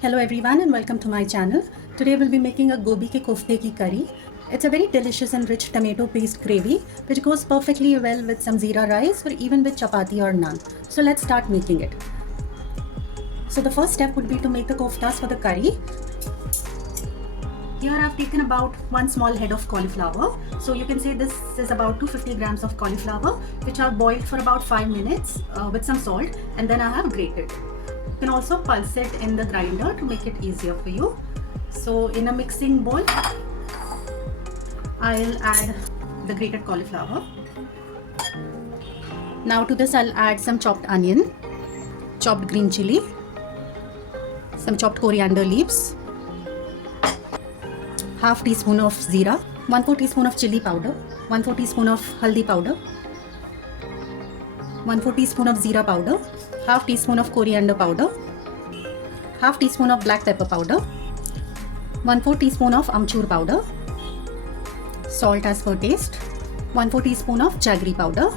Hello everyone and welcome to my channel. Today we'll be making a gobi ke kofte ki curry. It's a very delicious and rich tomato paste gravy which goes perfectly well with some zeera rice or even with chapati or naan. So let's start making it. So the first step would be to make the koftas for the curry. Here I've taken about one small head of cauliflower. So you can say this is about 250 grams of cauliflower which I've boiled for about 5 minutes with some salt, and then I have grated. You can also pulse it in the grinder to make it easier for you. So in a mixing bowl, I'll add the grated cauliflower. Now to this I'll add some chopped onion, chopped green chilli, some chopped coriander leaves, half teaspoon of zeera, 1/4 teaspoon of chilli powder, 1/4 teaspoon of haldi powder, 1/4 teaspoon of zeera powder, half teaspoon of coriander powder, half teaspoon of black pepper powder, 1/4 teaspoon of amchoor powder, salt as per taste, 1/4 teaspoon of jaggery powder.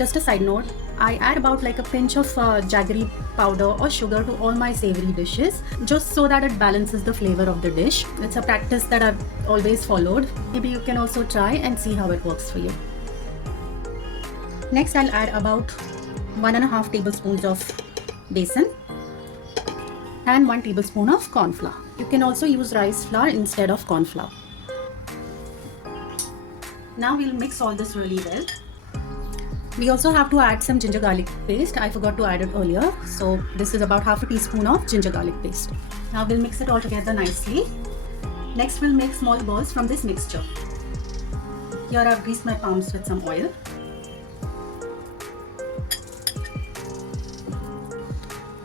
Just a side note, I add about like a pinch of jaggery powder or sugar to all my savory dishes just so that it balances the flavor of the dish. It's a practice that I've always followed. Maybe you can also try and see how it works for you. Next I'll add about 1.5 tablespoons of besan and 1 tablespoon of corn flour. You can also use rice flour instead of corn flour. Now we'll mix all this really well. We also have to add some ginger garlic paste. I forgot to add it earlier. So this is about half a teaspoon of ginger garlic paste. Now we'll mix it all together nicely. Next we'll make small balls from this mixture. Here I've greased my palms with some oil.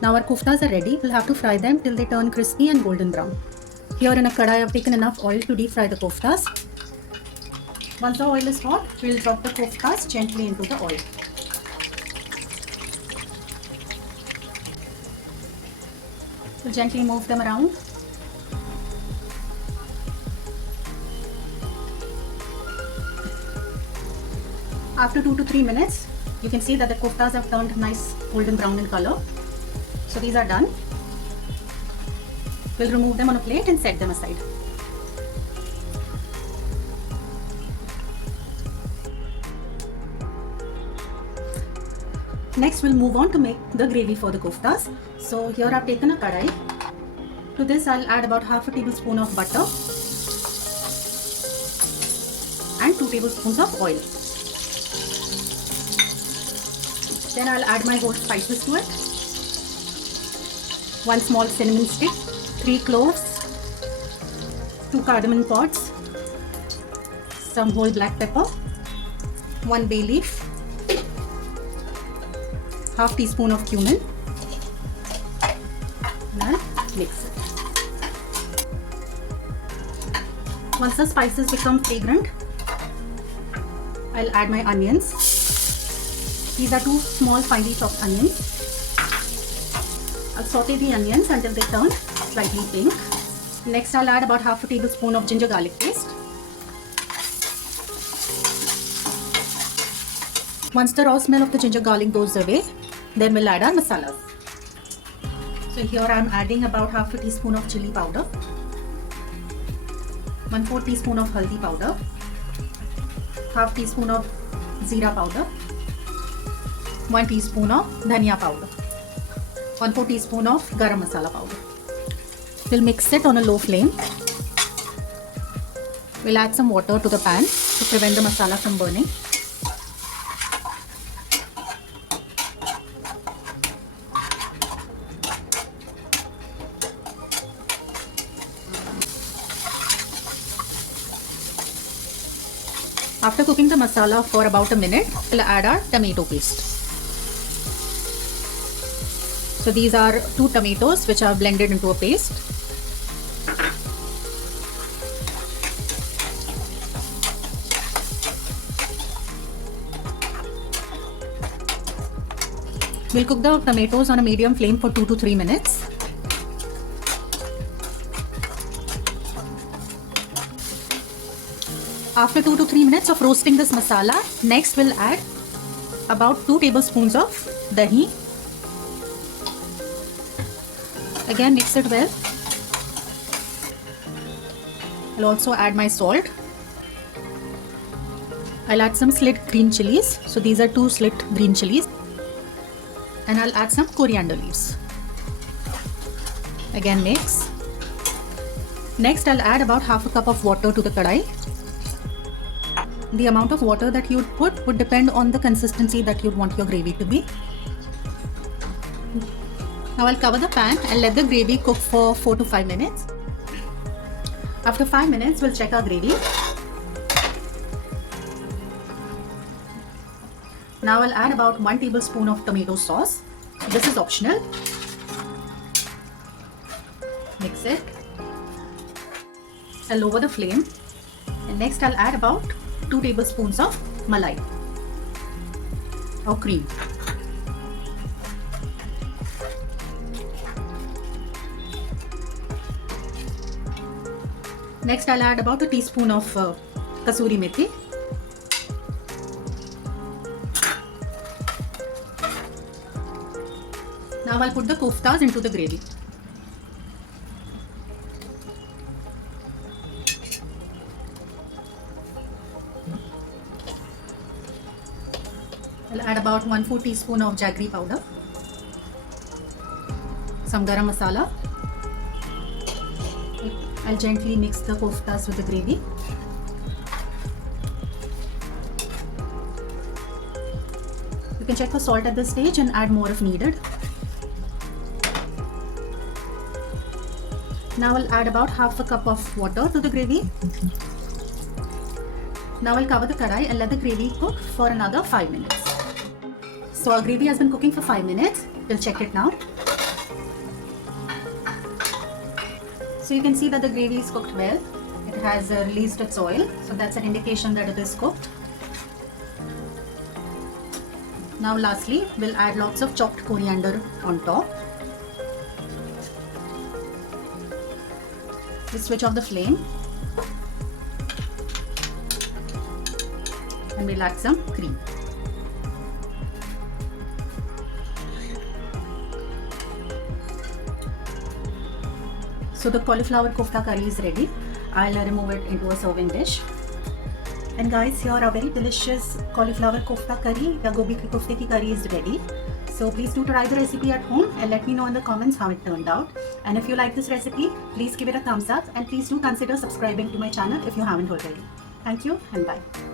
Now our koftas are ready. We'll have to fry them till they turn crispy and golden brown. Here in a kadai I've taken enough oil to deep fry the koftas. Once the oil is hot, we'll drop the koftas gently into the oil. So gently move them around. After 2 to 3 minutes, you can see that the koftas have turned nice golden brown in color. So these are done. We'll remove them on a plate and set them aside. Next we'll move on to make the gravy for the koftas. So here I've taken a kadai. To this I'll add about half a tablespoon of butter and 2 tablespoons of oil. Then I'll add my whole spices to it. 1 small cinnamon stick, 3 cloves, 2 cardamon pods, some whole black pepper, 1 bay leaf, half teaspoon of cumin, and mix it. Once the spices become fragrant, I'll add my onions. These are 2 small finely chopped onions. I'll saute the onions until they turn slightly pink. Next I'll add about half a tablespoon of ginger garlic paste. Once the raw smell of the ginger garlic goes away, then we'll add our masalas. So here I'm adding about half a teaspoon of chilli powder, 1/4 teaspoon of haldi powder, half teaspoon of zeera powder, 1 teaspoon of dhania powder, 1/4 teaspoon of garam masala powder. We'll mix it on a low flame. We'll add some water to the pan to prevent the masala from burning. After cooking the masala for about a minute, we'll add our tomato paste. So these are 2 tomatoes which are blended into a paste. We'll cook the tomatoes on a medium flame for 2 to 3 minutes. After 2 to 3 minutes of roasting this masala, next we'll add about 2 tablespoons of dahi, Again mix it well. I'll also add my salt. I'll add some slit green chillies. So these are 2 slit green chillies. And I'll add some coriander leaves. Again mix. Next I'll add about half a cup of water to the kadai. The amount of water that you'd put would depend on the consistency that you want your gravy to be. Now I'll cover the pan and let the gravy cook for 4 to 5 minutes. After 5 minutes, we'll check our gravy. Now I'll add about 1 tablespoon of tomato sauce. This is optional. Mix it. I'll lower the flame. And next I'll add about 2 tablespoons of malai or cream. Next I'll add about a teaspoon of kasoori methi. Now I'll put the koftas into the gravy. I'll add about 1/4 teaspoon of jaggery powder, some garam masala. I'll gently mix the koftas with the gravy. You can check for salt at this stage and add more if needed. Now I'll add about half a cup of water to the gravy. Now I'll cover the kadai and let the gravy cook for another 5 minutes. So our gravy has been cooking for 5 minutes. We'll check it now. So you can see that the gravy is cooked well. It has released its oil, so that's an indication that it is cooked. Now lastly, we'll add lots of chopped coriander on top. We'll switch off the flame and we'll add some cream. So the cauliflower kofta curry is ready. I'll remove it into a serving dish. And guys, here our very delicious cauliflower kofta curry, the gobi ki kofte ki curry is ready. So please do try the recipe at home and let me know in the comments how it turned out. And if you like this recipe, please give it a thumbs up and please do consider subscribing to my channel if you haven't already. Thank you and bye.